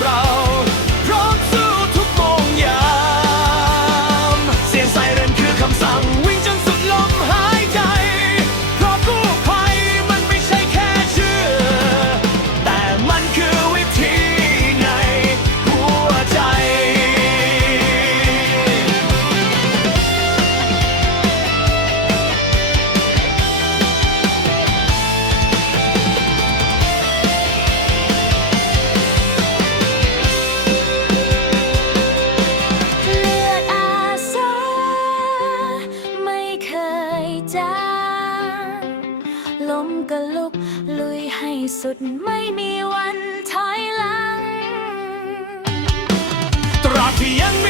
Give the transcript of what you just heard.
sombrao จางลมก็ลุกลุยให้สุดไม่มีวันถอยหลัง ตราบที่ยังมี